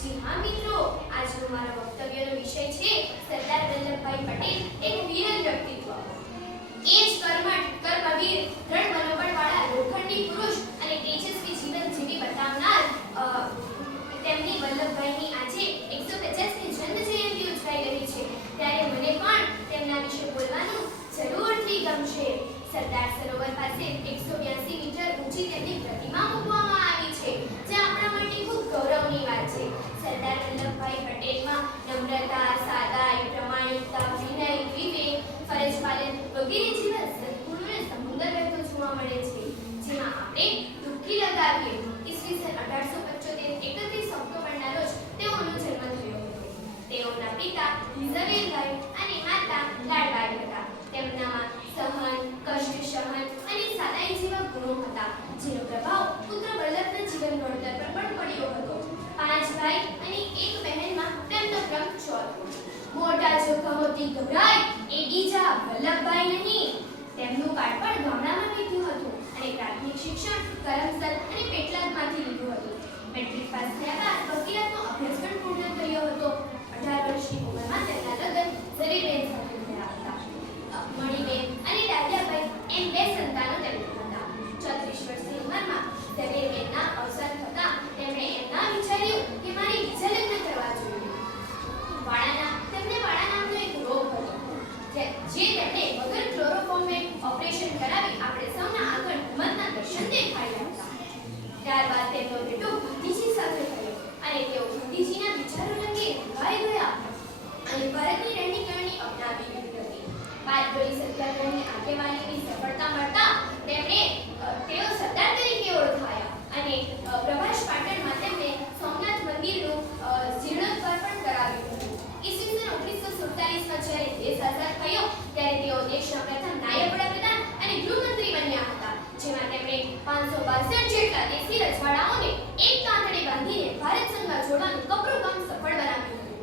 જી હા મિત્રો, આજનો મારો વક્તવ્યનો વિષય છે સરદાર વલ્લભભાઈ પટેલ, એક વીર વ્યક્તિત્વ. એ જ કર્મવીર, દ્રઢ મનોબળવાળા લોખંડી પુરુષ અને તેજસ્વી જીવન જીવી બતાવનાર તેમની વલ્લભભાઈની આજે 150મી જન્મ જયંતિ ઉજવાઈ રહી છે. ત્યારે મને પણ તેમના વિશે બોલવાનું જરૂરથી ગમશે. સરદાર સરોવર પાસે 182 મીટર ઊંચી તેમની પ્રતિમા મૂકવામાં આવી છે, જે આપણા માટે ખૂબ ગૌરવની વાત છે. સરદાર વલ્લભભાઈ પટેલમાં નમ્રતા, સાદાઈ, પ્રમાણિકતા, વિનય, વિવેક, ફરજ પાલન વગેરે જેવા સદ્ગુણોનો સમુદ્ર વહેતો જોવા મળે છે, જેમાં આપણે ડૂબકી લગાવીએ. ઈસવીસન 1875 31 ઓક્ટોબરના રોજ તેઓનો જન્મ થયો હતો. તેઓના પિતા ઝવેરભાઈ અને માતા લાડબાઈ હતા. તેમનામાં સહન, કષ્ટ સહન અને સાદાઈ જેવા ગુણો હતા, જેનો પ્રભાવ પુત્ર વલ્લભના જીવન ઘડતર પર પણ પડ્યો હતો. 5 ભાઈ અને 1 બહેનમાં તેમનો ક્રમ ચોથો. મોટા જોખમોથી ગભરાય એ બીજા વલ્લભભાઈ નહીં. તેમનું બાળપણ ગામડામાં વીત્યું હતું અને પ્રાથમિક શિક્ષણ કરમસદ અને પેટલાદમાંથી લીધું હતું. મેટ્રિક પાસ થયા બાદ વકીલાતનો અભ્યાસ પણ પૂર્ણ કર્યો હતો. 18 વર્ષની ઉંમરમાં તેમના લગ્ન ઝરીબેન સાથે થયા હતા. મણિબેન અને દાદાભાઈ એમ 2 સંતાનો તેમના હતા. 34 વર્ષની ઉંમરમાં ઝવેરબેનના અવસાન થતાં તેમણે એમ ના વિચાર્યું કે મારે બીજા લગ્ન કરવા જોઈએ. તેમને વાળા નામનો એક રોગ હતો, જે તેમણે વગર ક્લોરોફોર્મે ઓપરેશન કરાવી આપણે સૌના આગળ હિંમતના દર્શન દેખાડ્યા હતા. ત્યારબાદ તેમનો ભેટો ગાંધીજી સાથે થયો અને તેઓ ગાંધીજીના વિચારો અંગે રંગાઈ ગયા અને ભારતની રહેણીકરણી અપનાવી લીધી હતી. બારડોલી સત્યાગ્રહની આગેવાનીની સફળતા મળતા તેઓ સરદાર તરીકે ઓળખાયા અને પ્રભાસ પાટણમાં તેમણે સોમનાથ મંદિરનું જીર્ણોદ્ધાર પણ કરાવ્યું હતું. ઈસવીસન 1947માં જ્યારે દેશ આઝાદ થયો ત્યારે તેઓ દેશના પ્રથમ નાયબ વડાપ્રધાન અને ગૃહમંત્રી બન્યા હતા, જેમાં તેમણે 562 જેટલા દેશી રજવાડાઓને એક કાંતડે બાંધીને ભારત સંઘમાં જોડવાનું કપરું કામ સફળ બનાવ્યું હતું,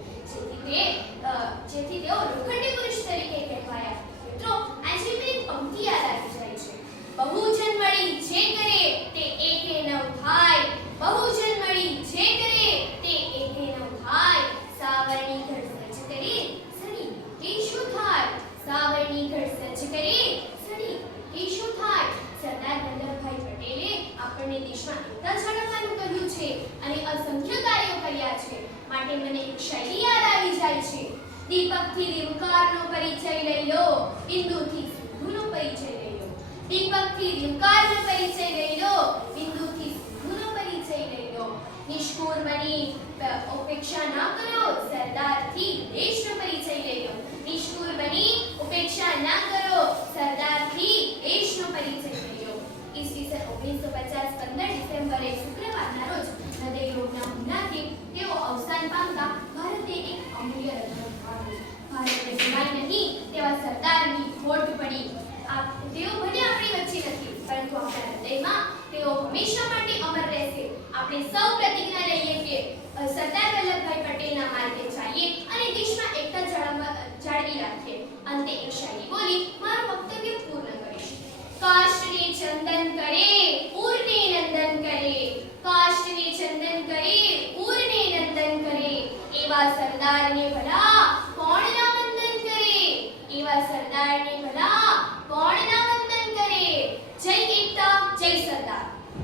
જેથી તેઓ લોખંડી પુરુષ તરીકે કહેવાયા. મિત્રો, આજે મને એક પંક્તિ યાદ આવી જાય છે. બહુજન મળી જે કરે તે એકે નવ થાય, બહુજન મળી જે કરે તે એકે નવ થાય. સાવરણી ઘર સર્જ કરે સડી કે શું થાય, સાવરણી ઘર સર્જ કરે સડી કે શું થાય. સરદાર વલ્લભભાઈ પટેલે આપણને દેશમાં એકતા જાળવવાનું કહ્યું છે અને અસંખ્ય કાર્યો કર્યા છે. માટે મને એક શૈલી યાદ આવી જાય છે. દીપકથી દીવકારનો પરિચય લઈ લો, બિંદુથી સિંધુનો પરિચય લઈ લો. દીપકથી દીવકારનો પરિચય લઈ લો, બિંદુથી સિંધુનો પરિચય લઈ લો. નિષ્ઠુર બની ઉપેક્ષા ના કરો, સરદારથી દેશનો પરિચય લઈ લો. નિષ્ઠુર બની ઉપેક્ષા ના કરો, સરદારથી દેશનો પરિચય લઈ લો. ઈસવીસન 1950 15 ડિસેમ્બરે શુક્રવારના રોજ હૃદય રોગના હુમલાથી તેઓ અવસાન પામતા ભારતે એક અમૂલ્ય રત્ન ગુમાવ્યું. ભારતને ભૂલાય નહીં તેવા સરદારની ખોટ પડી. તેઓ ભલે આપણી વચ્ચે નથી, પરંતુ આપણા હૃદયમાં તેઓ હંમેશા માટે અમર રહેશે. આપણે સૌ પ્રતિજ્ઞા લઈએ કે સરદાર વલ્લભભાઈ પટેલના માર્ગે ચાલીએ અને દેશમાં એકતા જાળવી રાખીએ. અંતે એક શાયરી બોલી મારું વક્તવ્ય પૂર્ણ કરીશ. કાષ્ટને ચંદન કરે પૂરને નંદન કરે, કાષ્ટને ચંદન કરે પૂરને નંદન કરે. એવા સરદારને ભલા કોણ ના વંદન કરે, એવા સરદારને ભલા